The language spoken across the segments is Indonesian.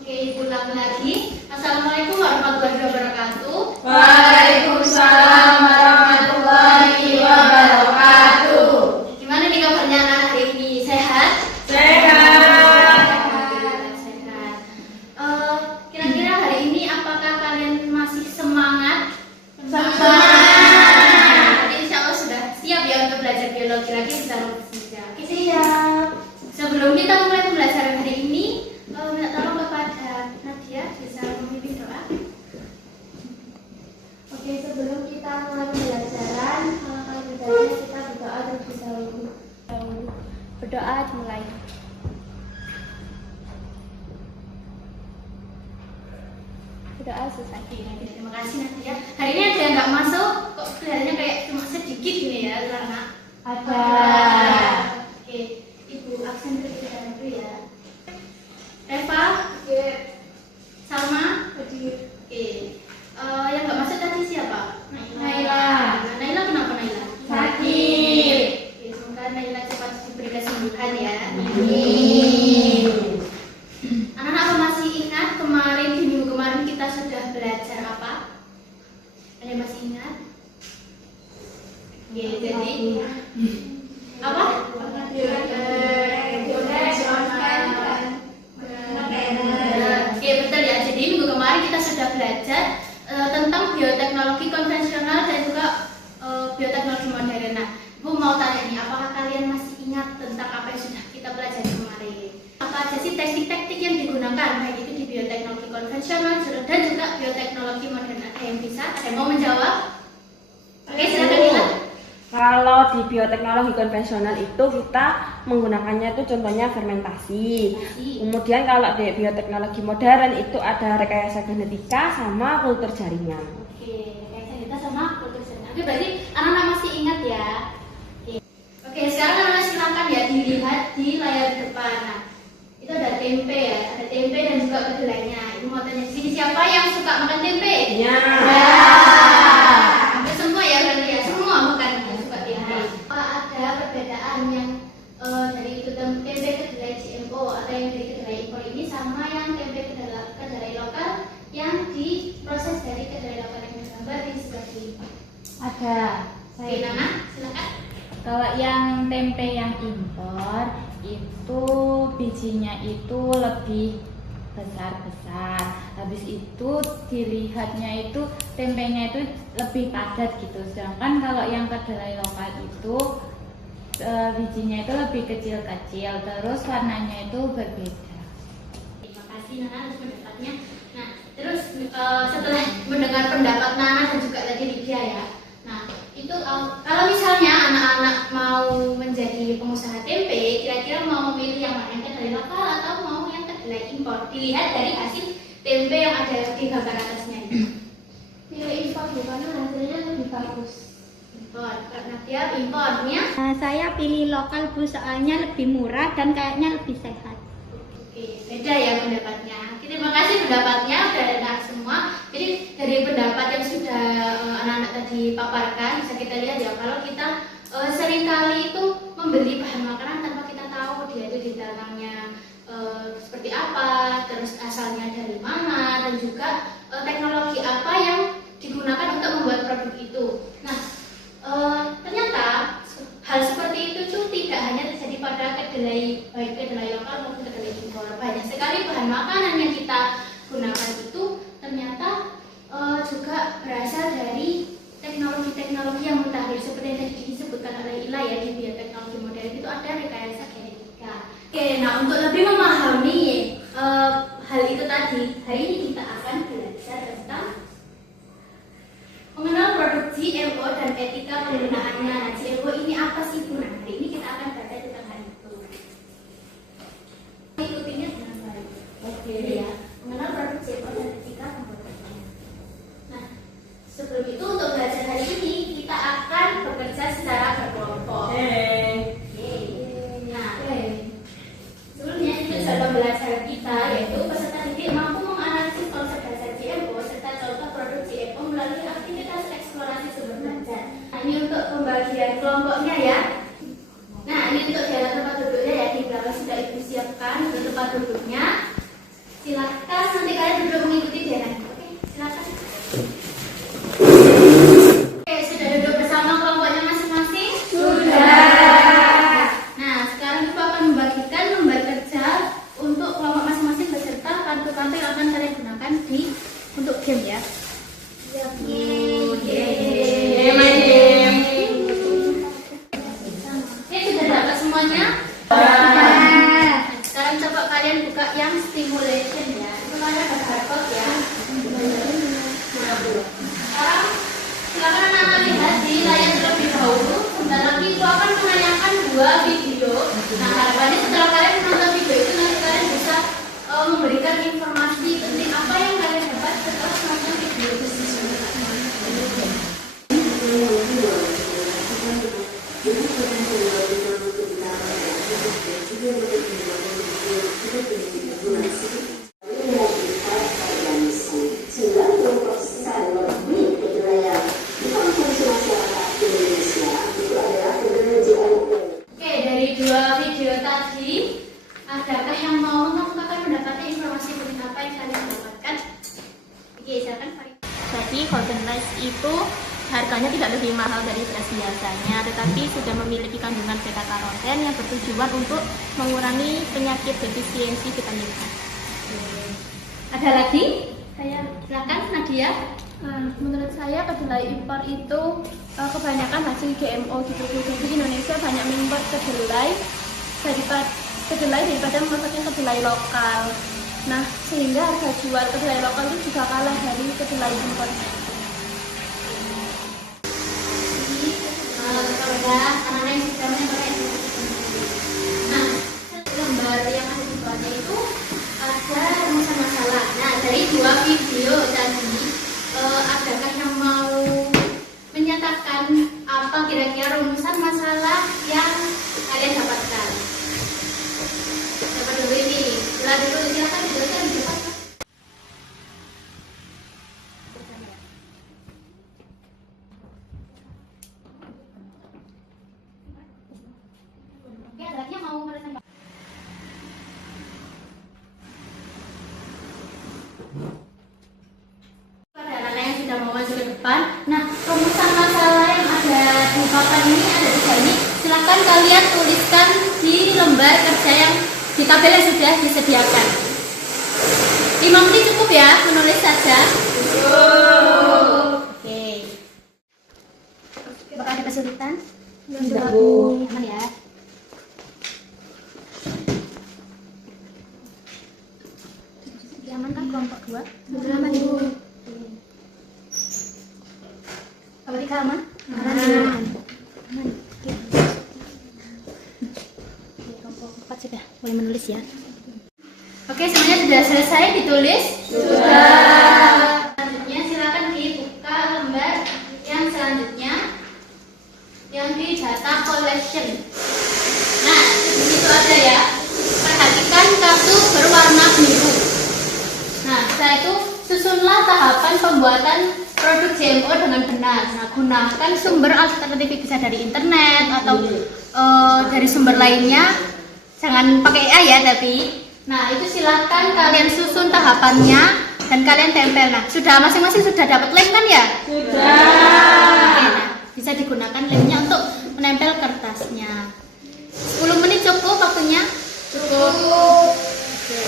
Oke, ulang lagi. Assalamualaikum warahmatullahi wabarakatuh. Waalaikumsalam warahmatullahi wabarakatuh. Gimana nih kabarnya anak hari ini? Sehat? Sehat. Sehat. Kira-kira hari ini apakah kalian masih semangat? Semangat. Jadi insya Allah sudah siap ya untuk belajar biologi lagi bersama Sija. Oke, Siap. sebelum kita mulai pembelajaran hari ini, minta tolong kepada Nadia bisa memimpin doa. Oke, sebelum kita mulai pembelajaran, kalau biasanya kita berdoa terlebih dahulu. Berdoa dimulai. Berdoa selesai. Terima kasih Nadia. Hari ini ada yang nggak masuk, kok kelihatannya kayak cuma sedikit gini ya, anak. Ada. Oke, Ibu absen terlebih dahulu ya. Eva, Salma, Hadir. oke. Yang nggak masuk tadi siapa? Naila. Nah, Naila kenapa Naila? Sakit. Oke, semoga Naila cepat diberi kesembuhan ya. Anak-anak apa masih ingat kemarin di minggu kemarin kita sudah belajar apa? Ada yang masih ingat? Oke, jadi apa? Oke, betul ya. Jadi minggu kemarin kita sudah belajar tentang bioteknologi konvensional dan juga bioteknologi modern. Nah, Bu mau tanya nih, apakah kalian masih ingat tentang apa yang sudah kita pelajari kemarin? Apa aja sih teknik-teknik yang digunakan baik itu di bioteknologi konvensional dan juga bioteknologi modern? Ada yang bisa? Ada yang mau menjawab? Oke, silakan Nila. Kalau di bioteknologi konvensional itu kita menggunakannya itu contohnya fermentasi. Kemudian kalau di bioteknologi modern itu ada rekayasa genetika sama kultur jaringan. Oke, rekayasa kita sama kultur jaringan. Oke, berarti anak-anak masih ingat ya? Oke, sekarang anak-anak silakan ya dilihat di layar depan. Nah, itu ada tempe ya, ada tempe dan juga kedelainya. Ibu mau tanya di sini siapa yang suka makan tempe? Ya. Hampir semua ya berarti ya, semua makan yang suka tempe. Apa ada perbedaan yang dari itu tempe kedelai GMO atau yang dari kedelai impor ini sama yang tempe kedelai lokal yang diproses dari kedelai lokal yang tergambar di sebelah kiri? Ada. Oke, Nana, silakan. Kalau yang tempe yang impor itu bijinya itu lebih besar-besar. Habis itu dilihatnya itu tempenya itu lebih padat gitu. Sedangkan kalau yang kedelai lokal itu bijinya itu lebih kecil-kecil. Terus warnanya itu berbeda. Terima kasih Nana atas pendapatnya. Nah, terus setelah mendengar pendapat Nana dan juga tadi Lydia ya. Nah, itu kalau misalnya anak-anak mau menjadi pengusaha tempe, kira-kira mau memilih yang mana, yang kedelai lokal atau mau yang kedelai impor? Dilihat dari hasil tempe yang ada di gambar atasnya ini. Pilih impor karena hasilnya lebih bagus. Impor, karena dia impornya. Saya pilih lokal Bu, soalnya lebih murah dan kayaknya lebih sehat. Oke, beda ya pendapatnya. Oke, terima kasih pendapatnya udah enak semua. Jadi dari pendapat yang sudah anak-anak tadi paparkan bisa kita lihat ya kalau kita seringkali itu membeli bahan makanan tanpa kita tahu dia itu di dalamnya seperti apa, terus asalnya dari mana dan juga teknologi apa yang digunakan untuk membuat produk itu. Nah, ternyata hal seperti itu tuh tidak hanya terjadi pada kedelai, baik kedelai lokal maupun kedelai impor. Banyak sekali bahan makanan yang kita gunakan itu ternyata juga berasal dari teknologi-teknologi yang mutakhir seperti yang tadi disebutkan oleh Ila ya, di bioteknologi modern itu ada rekayasa genetika. Oke, nah untuk lebih memahami hal itu tadi, hari ini kita akan belajar tentang mengenal produk GMO dan etika penggunaannya. Nah, GMO ini apa sih Bu? Nah, hari ini kita akan belajar tentang hal itu. Ikutinya dengan baik. Oke ya, mengenal produk GMO dan etika penggunaannya. Nah, sebelum itu untuk belajar hari ini kita akan bekerja secara berkelompok. Nah, sebelumnya tujuan pembelajaran kita yaitu peserta didik mampu menganalisis konsep dasar GMO serta contoh produk GMO melalui aktivitas eksplorasi sumber belajar. Nah, ini untuk Oke, dari dua video tadi, adakah yang mau mengemukakan pendapatnya informasi penting apa yang kalian dapatkan? Oke, silakan Farid. Jadi golden rice itu harganya tidak lebih mahal dari beras biasanya, tetapi sudah memiliki kandungan beta karoten yang bertujuan untuk mengurangi penyakit defisiensi vitamin A. Ada lagi? Silakan Nadia. Menurut saya kedelai impor itu kebanyakan hasil GMO gitu. Jadi Indonesia banyak mengimpor kedelai daripada memasarkan kedelai lokal. Nah, sehingga harga jual kedelai lokal itu juga kalah dari kedelai impor. Kepada anak-anak yang sudah menyampaikan informasi. Nah, lembar yang ada di bawahnya itu ada rumusan masalah. Nah, dari dua video tadi, adakah yang mau menyatakan apa kira-kira rumusan masalah yang kalian dapatkan? Siapa dulu ini? Silakan dulu, silakan dijelaskan di depan. Oke, ada lagi yang mau meresapkan? Pada anak-anak yang sudah mau masuk ke depan, nah rumusan masalah yang ada di papan ini ada tiga ini. Silakan kalian tuliskan di lembar kerja yang di tabel yang sudah disediakan. 5 menit cukup ya menulis saja. Oke. Apakah ada kesulitan? Tidak, Bu. Aman ya. Aman kan kelompok 2? Aman Bu. Kelompok 3 aman? Aman. Kelompok 4 sudah boleh menulis ya. Oke, semuanya sudah selesai ditulis? Sudah. Selanjutnya silakan dibuka lembar yang selanjutnya yang di data collection. Nah, di situ ada ya. Perhatikan kartu berwarna biru. Nah, setelah itu susunlah tahapan pembuatan produk GMO dengan benar. Nah, gunakan sumber alternatif bisa dari internet atau dari sumber lainnya. Jangan pakai AI ya, tapi. Nah, itu silahkan kalian susun tahapannya dan kalian tempel. Nah, sudah masing-masing sudah dapat lem kan ya? Sudah. Oke, nah, bisa digunakan lemnya untuk menempel kertasnya. 10 menit cukup waktunya? Cukup. Oke.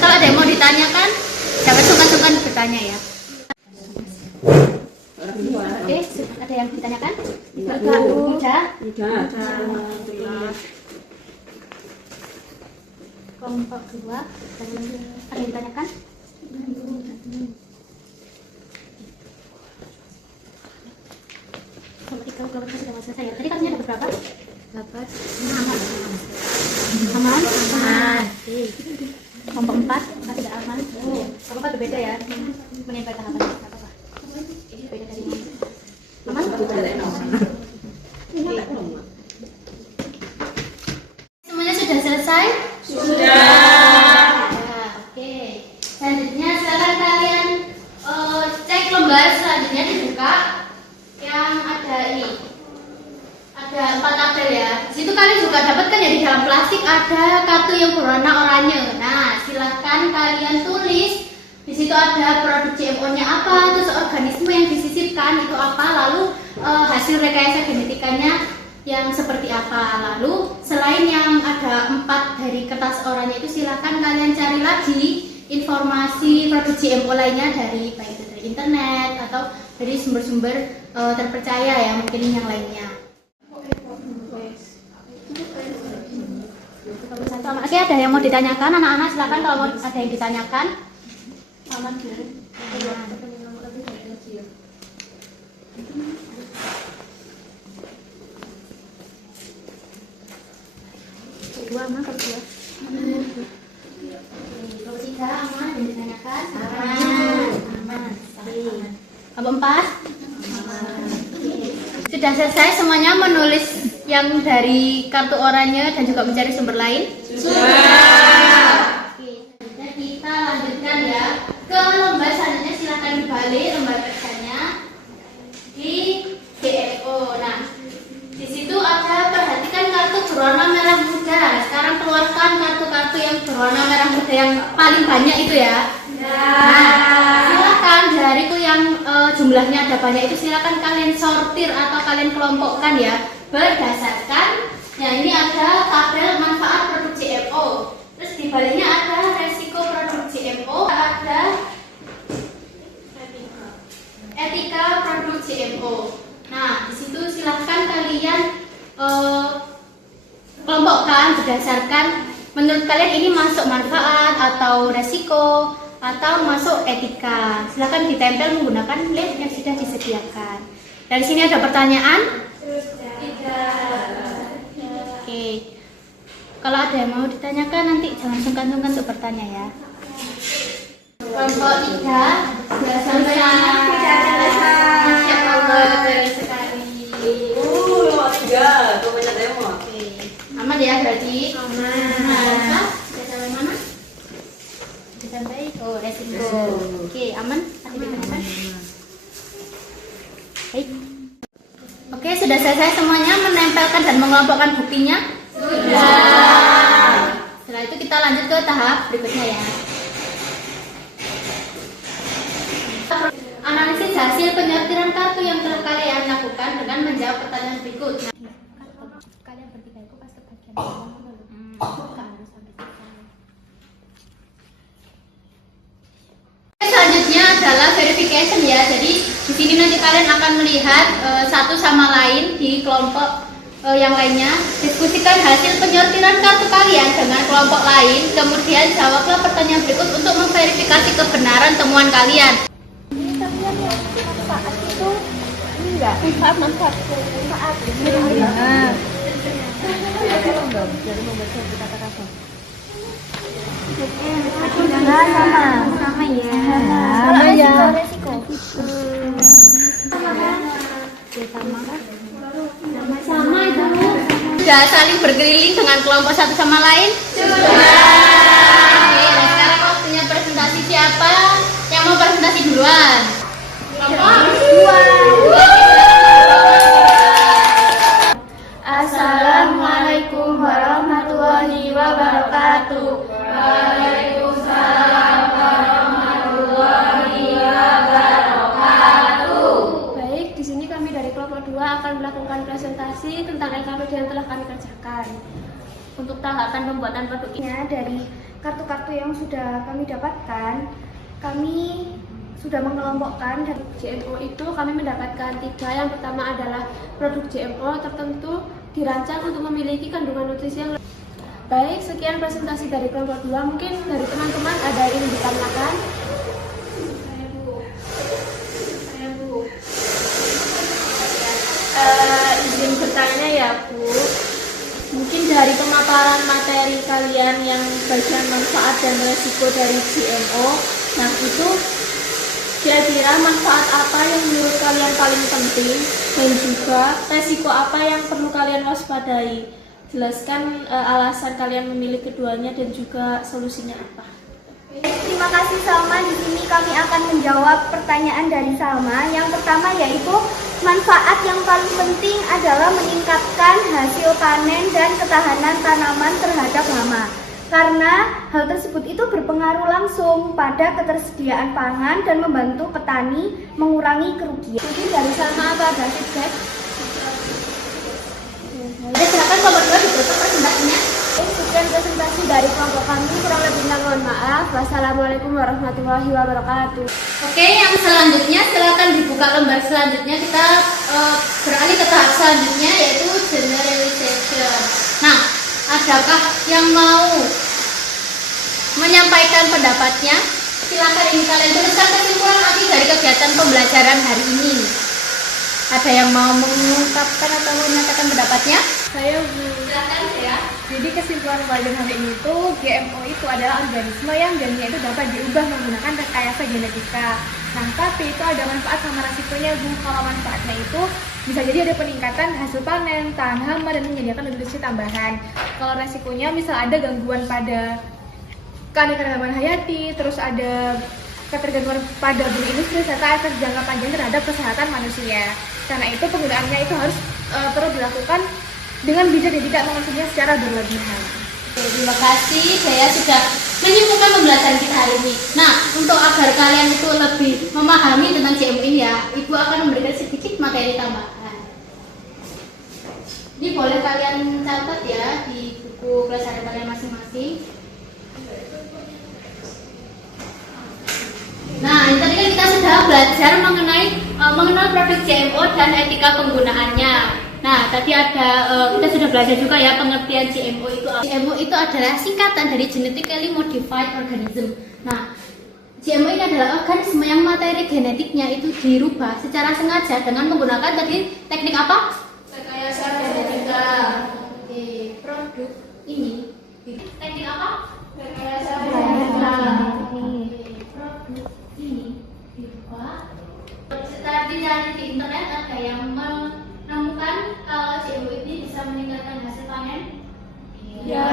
Kalau ada yang mau ditanyakan, jangan sungkan-sungkan bertanya ya. Oke, ada yang ditanyakan? Sudah. Kelompok 2, ada yang ditanyakan? Kelompok 3, kelompok 4 sudah selesai ya. Tadi katanya dapat berapa? Dapat 6. Aman? Aman. Oke. Kelompok 4 sudah aman. Kelompok 4 berbeda ya. Menempel tahapan. Tidak apa-apa. Beda dari ini. Aman? Semuanya sudah selesai? Sudah. Oke. Selanjutnya silakan kalian cek lembar selanjutnya dibuka yang ada ini. Ada 4 tabel ya. Di situ kalian juga dapatkan ya di dalam plastik ada kartu yang berwarna oranye. Nah, silahkan kalian tulis. Di situ ada produk GMO-nya apa, terus organisme yang disisipkan itu apa, lalu hasil rekayasa genetikanya yang seperti apa. Lalu selain yang ada 4 dari kertas oranye itu silahkan kalian cari lagi informasi produk GMO lainnya dari baik itu dari internet atau dari sumber-sumber terpercaya ya, mungkin yang lainnya. Oke, ada yang mau ditanyakan anak-anak? Silakan kalau mau ada yang ditanyakan. Aman dulu. Dua aman kalau dua. Kalau 3 aman ada yang ditanyakan? Aman. Kalau 4? Aman. Sudah selesai semuanya menulis yang dari kartu oranye dan juga mencari sumber lain? Oke, selanjutnya kita lanjutkan ya ke lembar selanjutnya. Silahkan dibalik lembar kerjanya di DFO. Nah, di situ ada perhatikan kartu berwarna merah muda. Sekarang keluarkan kartu-kartu yang berwarna merah muda yang paling banyak itu ya. Nah, silakan dari itu yang jumlahnya ada banyak itu silakan kalian sortir atau kalian kelompokkan ya berdasarkan. Nah, ini ada tabel manfaat produk GMO. Terus di baliknya ada resiko produk GMO, ada etika produk GMO. Nah, di situ silahkan kalian kelompokkan berdasarkan menurut kalian ini masuk manfaat atau resiko atau masuk etika. Silahkan ditempel menggunakan lem yang sudah disediakan. Dari sini ada pertanyaan? Oke. Kalau ada yang mau ditanyakan nanti jangan sungkan-sungkan untuk bertanya ya. Kelompok 3 sudah sampai mana? Masya Allah, keren sekali. Kelompok 3, tuh banyak demo. Oke. Aman ya berarti? Aman. Sudah sampai mana? Sudah sampai resiko. Oke, aman? Ada ditanyakan? Baik. Oke, sudah selesai semuanya menempelkan dan mengelompokkan buktinya? Sudah. Setelah itu kita lanjut ke tahap berikutnya ya. Analisis hasil penyortiran kartu yang telah kalian lakukan dengan menjawab pertanyaan berikut. Nah, kalian bertiga itu pas kebagian selanjutnya adalah verification ya. Jadi di sini nanti kalian akan melihat satu sama lain di kelompok yang lainnya. Diskusikan hasil penyortiran kartu kalian dengan kelompok lain. Kemudian jawablah pertanyaan berikut untuk memverifikasi kebenaran temuan kalian. Manfaat itu enggak manfaat sama ya resiko Sama itu. Sudah saling berkeliling dengan kelompok satu sama lain? Sudah. Oke, nah sekarang waktunya presentasi. Siapa yang mau presentasi duluan? Assalamualaikum warahmatullahi wabarakatuh. Waalaikumsalam warahmatullahi wabarakatuh. Baik, di sini kami dari kelompok 2 akan melakukan presentasi tentang LKPD yang telah kami kerjakan. Untuk tahapan pembuatan produknya Dari kartu-kartu yang sudah kami dapatkan, kami sudah mengelompokkan. Dari GMO itu kami mendapatkan 3. Yang pertama adalah produk GMO tertentu dirancang untuk memiliki kandungan nutrisi yang lebih. Baik, sekian presentasi dari kelompok 2. Mungkin dari teman-teman ada yang ingin ditanyakan? izin bertanya ya Bu, mungkin dari pemaparan materi kalian yang bagian manfaat dan resiko dari GMO, nah itu kira-kira manfaat apa yang menurut kalian paling penting dan juga resiko apa yang perlu kalian waspadai? Jelaskan alasan kalian memilih keduanya dan juga solusinya apa. Terima kasih Salma. Di sini kami akan menjawab pertanyaan dari Salma. Yang pertama yaitu manfaat yang paling penting adalah meningkatkan hasil panen dan ketahanan tanaman terhadap hama. Karena hal tersebut itu berpengaruh langsung pada ketersediaan pangan dan membantu petani mengurangi kerugian. Mungkin dari Salma apa ada feedback? Silakan kelompok 2 ditutup presentasinya. Sekian presentasi dari kelompok kami, kurang lebihnya mohon maaf. Wassalamualaikum warahmatullahi wabarakatuh. Oke, yang selanjutnya silakan dibuka lembar selanjutnya. Kita beralih ke tahap selanjutnya yaitu generalization. Nah, adakah yang mau menyampaikan pendapatnya? Silakan ini kalian tuliskan kesimpulan arti dari kegiatan pembelajaran hari ini. Ada yang mau mengungkapkan atau menyatakan pendapatnya? Saya Bu. Silakan ya. Jadi kesimpulan pelajaran hari ini itu GMO itu adalah organisme yang gennya itu dapat diubah menggunakan rekayasa genetika. Nah, tapi itu ada manfaat sama resikonya Bu. Kalau manfaatnya itu bisa jadi ada peningkatan hasil panen, tahan hama, dan menyediakan nutrisi tambahan. Kalau resikonya misal ada gangguan pada keanekaragaman hayati, terus ada ketergantungan pada bumi industri, serta efek jangka panjang terhadap kesehatan manusia. Karena itu penggunaannya itu harus terus dilakukan dengan bijak dan tidak mengonsumsinya secara berlebihan. Oke, terima kasih, saya sudah menyimpulkan pembelajaran kita hari ini. Nah, untuk agar kalian itu lebih memahami tentang GMO ini ya, Ibu akan memberikan sedikit materi tambahan. Ini boleh kalian catat ya di buku pelajaran kalian masing-masing. Nah, ini tadi kan kita sudah belajar mengenal produk GMO dan etika penggunaannya. Nah, tadi kita sudah belajar juga ya pengertian GMO itu. GMO itu adalah singkatan dari genetically modified organism. Nah, GMO ini adalah organisme yang materi genetiknya itu dirubah secara sengaja dengan menggunakan tadi teknik apa? Rekayasa genetika. Oke, produk ini teknik apa? Rekayasa genetika. Produk ini dirubah. Tadi di internet ada yang menemukan kalau GMO ini bisa meningkatkan hasil panen. Iya.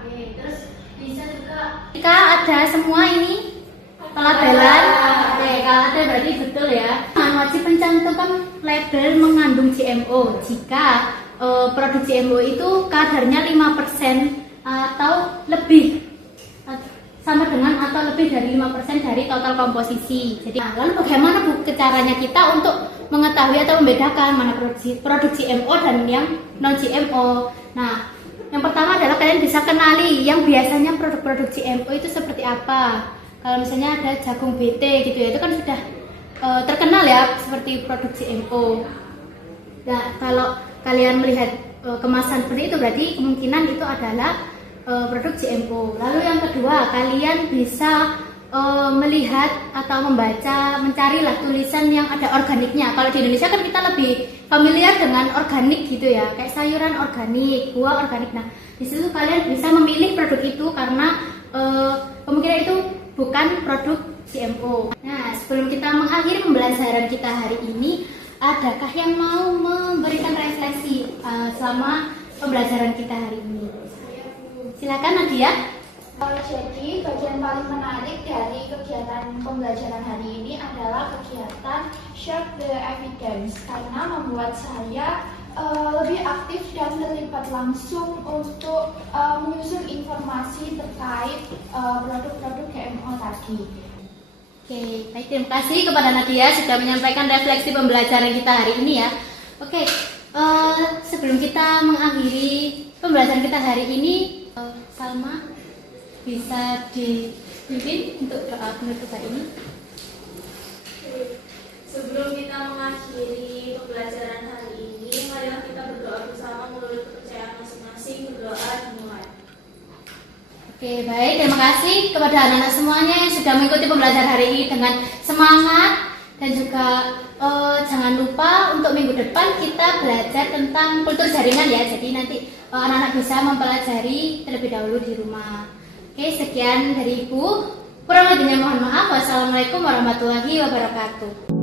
Oke, terus bisa juga jika ada semua ini pelabelan. Oke, kalau ada berarti betul ya. Wajib mencantumkan label mengandung GMO jika produk GMO itu kadarnya 5% atau lebih, sama dengan atau lebih dari 5% dari total komposisi. Jadi, lalu bagaimana caranya kita untuk mengetahui atau membedakan mana produk GMO dan yang non GMO? Nah, yang pertama adalah kalian bisa kenali yang biasanya produk-produk GMO itu seperti apa. Kalau misalnya ada jagung BT gitu ya, itu kan sudah terkenal ya seperti produk GMO. Nah, kalau kalian melihat kemasan seperti itu berarti kemungkinan itu adalah produk GMO. Lalu yang kedua, kalian bisa melihat atau mencarilah tulisan yang ada organiknya. Kalau di Indonesia kan kita lebih familiar dengan organik gitu ya, kayak sayuran organik, buah organik. Nah, di situ kalian bisa memilih produk itu karena kemungkinan itu bukan produk GMO. Nah, sebelum kita mengakhiri pembelajaran kita hari ini, adakah yang mau memberikan refleksi selama pembelajaran kita hari ini? Silakan Nadia. Jadi bagian paling menarik dari kegiatan pembelajaran hari ini adalah kegiatan Share the Evidence, karena membuat saya lebih aktif dan terlibat langsung untuk menyusun informasi terkait produk-produk GMO tadi. Oke, baik, terima kasih kepada Nadia sudah menyampaikan refleksi pembelajaran kita hari ini ya. Oke, sebelum kita mengakhiri pembelajaran kita hari ini, Salma bisa dipimpin untuk doa penutup hari ini. Sebelum kita mengakhiri pembelajaran hari ini, marilah kita berdoa bersama menurut kepercayaan masing-masing. Berdoa dimulai. Oke, baik, terima kasih kepada anak-anak semuanya yang sudah mengikuti pembelajaran hari ini dengan semangat. Dan juga jangan lupa untuk minggu depan kita belajar tentang kultur jaringan ya. Jadi nanti anak-anak bisa mempelajari terlebih dahulu di rumah. Oke, sekian dari Ibu. Kurang lebihnya mohon maaf. Wassalamualaikum warahmatullahi wabarakatuh.